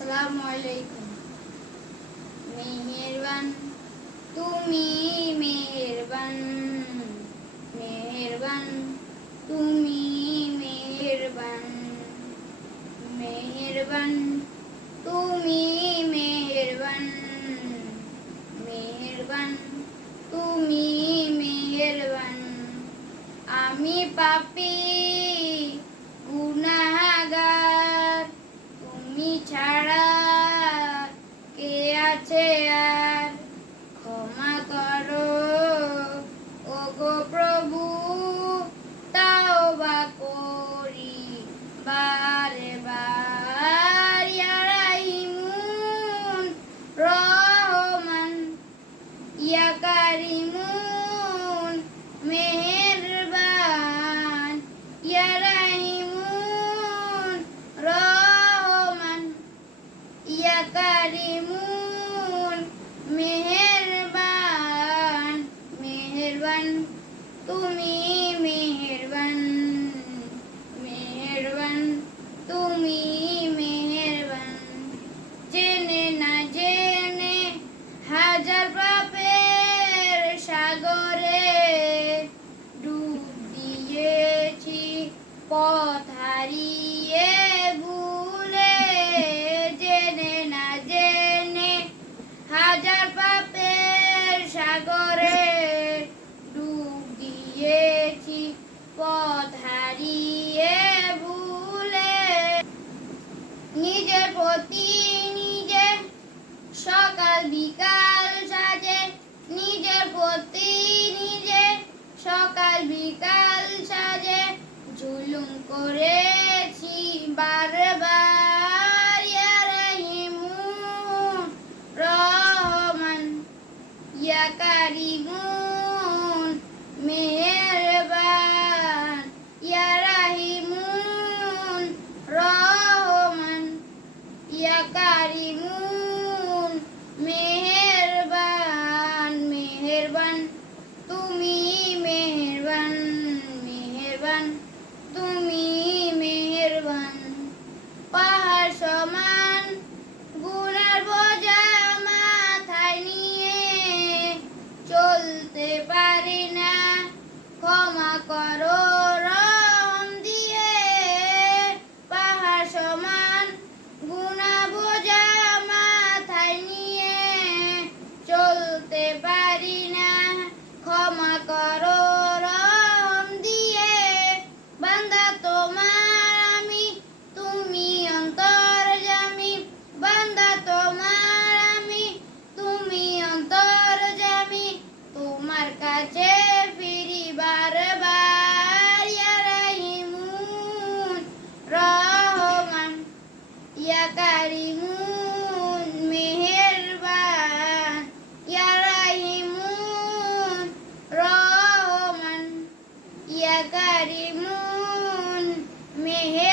আসসালামু আলাইকুম। তুমি মেহরবান মেহরবান, তুমি মেহরবান, মেহেরবান, তুমি মেহেরবান মেহেরবান, তুমি মেহেরবান। আমি পাপী Yeah. হারিয়ে ভুলে জেনে না জেনে হাজার পাপের সাগরে ডুব দিয়েছি, পথ হারিয়ে ভুলে নিজের প্রতি কারিমুন মেহরবান ইয়া রাহিমুন রহমান ইয়া কারিমুন মেহরবান মেহরবান তুমি মেহরবান মেহরবান তুমি karimun mehe